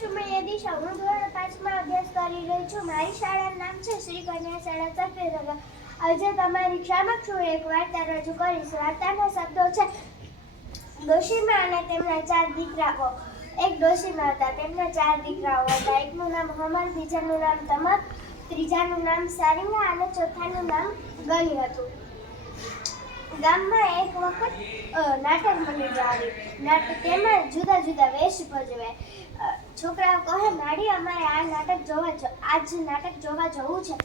છું મેં યદિશા. હું ધોરણ 5માં અભ્યાસ કરી રહી છું. મારી શાળાનું નામ છે શ્રી કન્યા શાળા સફેદનગર. આજે તમારી સમક્ષ હું એક વાર્તા રજૂ કરીશ. વાર્તાના શબ્દો છે ડોશીમા અને તેમના 4 દીકરાઓ. એક ડોશીમા હતા, તેમના 4 દીકરાઓ હતા. એકનું નામ હમર, બીજાનું નામ તમર, ત્રીજાનું નામ સારિંગા અને ચોથાનું નામ ગની હતું. ગામમાં એક વખત નાટક મંડળી આવી. તેમાં જુદા જુદા વેશ ભજવે. છોકરાઓ કહે, માડી અમારે આ નાટક જોવા જવું છે.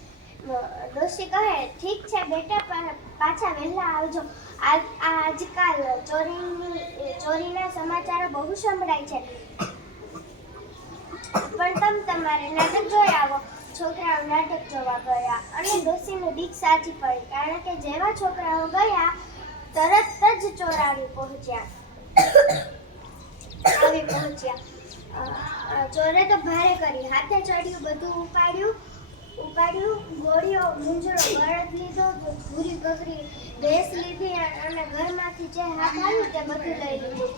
ડોશી કહે, ઠીક છે બેટા, પાછા વહેલા આવજો. આજકાલ ચોરીના સમાચારો બહુ સંભળાય છે, પણ તમારે નાટક જોઈ આવો. છોકરાઓ નાટક જોવા ગયા અને ડોશીની બીક સાચી પડી, કારણ કે જેવા છોકરાઓ ગયા તરત જ ચોર આવી પહોંચ્યા. ચોરે તો ભારે કરી, હાથે ચડ્યું, બધું ઉપાડ્યું, ગોળીઓ, મૂંઝળો, બળદ લીધો, ભૂરી ગગરી ભેંસ લીધી અને ઘરમાંથી જે હાથ આવ્યું તે બધું લઈ લીધું.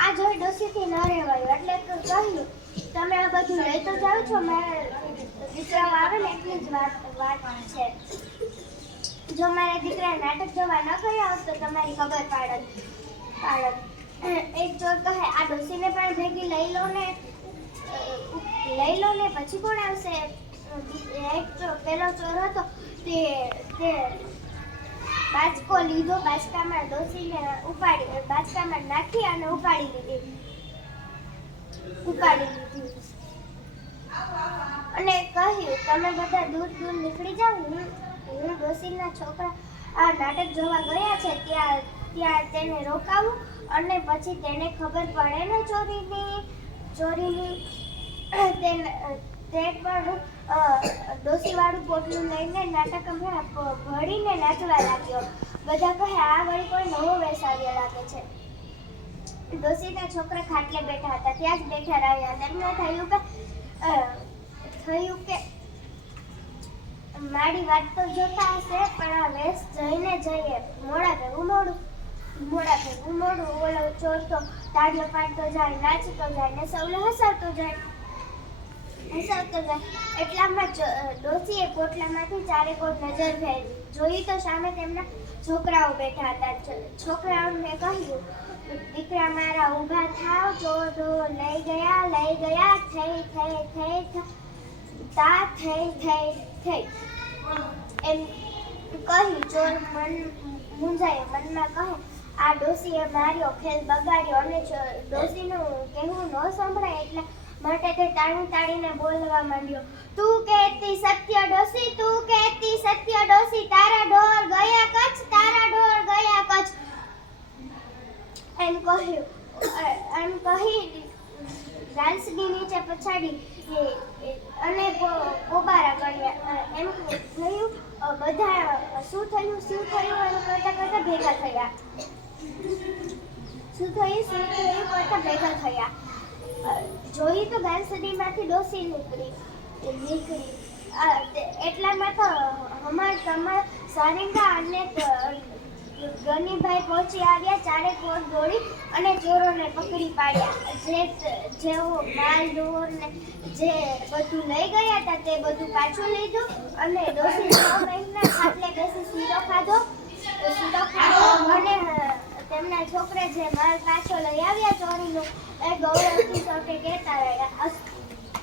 આ જોઈ ડોશીથી ન રહેવાયું, એટલે કહ્યું, તમે આ બધું લઈ તો જાઓ છો, મારા દીકરાઓ આવે ને એટલી જ વાત છે. જો મારા દીકરા નાટક જોવા ન ગયા હોત તો તમારી ખબર પાડત. એક ચોર કહે, આ ડોશીને પણ ભેગી લઈ લો ને પછી કોણ આવશે? પેલો ચોર હતો તે બાચકો લીધો, બાચકામાં ડોશીને બાચકામાં નાખી અને ઉપાડી લીધી અને કહ્યું, તમે બધા દૂર નીકળી જાઓ. હું ડોશીના છોકરા આ નાટક જોવા ગયા છે ત્યાં તેને રોકાવું અને પછી તેને ખબર પડે ને ચોરીની તે પણ ડોશીવાળું પોટલું લઈને નાટકમાં ભળીને નાચવા લાગ્યો. બધા કહે, આ વળી કોઈ નવો વેશ આવ્યો લાગે છે. ડોશીના છોકરા ખાટલે બેઠા હતા, ત્યાં જ બેઠા રહ્યા. તેમને થયું કે મારી વાત તો જોતા હશે, પણ આ વેશ જઈને જઈએ, મોડા ભેગું મોડું. ઓલો ચોર તો તાળીઓ પાડતો જાય, નાચતો જાય ને સૌને હસાવતો જાય. એટલામાં ડોશીએ પોટલામાંથી ચારેકોર નજર ફેરવી. જોઈ તો સામે તેમના છોકરાઓ બેઠા હતા. છોકરાઓને કહ્યું, દીકરા મારા ઊભા થાવ, ચોર લઈ ગયા, થઈ એમ કહી ચોર મૂંઝાયો. મનમાં કહે, આ ડોશીએ માર્યો, ખેલ બગાડ્યો અને ડોશીનું કહેવું ન સંભળાય એટલા માટે તે તાળીને બોલવા માંડ્યો, તું કહેતી સત્ય ડોશી, તારા ઢોર ગયા કચ્છ. એમ કહી ડાન્સની નીચે પછાડી અને પોબારા ગણ્યા. એમ થયું, બધા શું થયું એમ કરતા ભેગા થયા. જોઈ તો ગાંસડીમાંથી ડોશી નીકળી. એટલામાં તો હમર, તમર, સારિંગા અને ગનીભાઈ પહોંચી આવ્યા. ચારે કોર દોડી અને ચોરોને પકડી પાડ્યા. જેઓ માલ ઢોર ને જે બધું લઈ ગયા હતા તે બધું પાછું લીધું અને ડોશી 6 મહિના ખાટલે બેસી સીધો ખાધો અને તેમના છોકરા જે માલ પાછો લઈ આવ્યા ચોરીનો એ ગૌરવથી સૌકે કહેતા રહ્યા.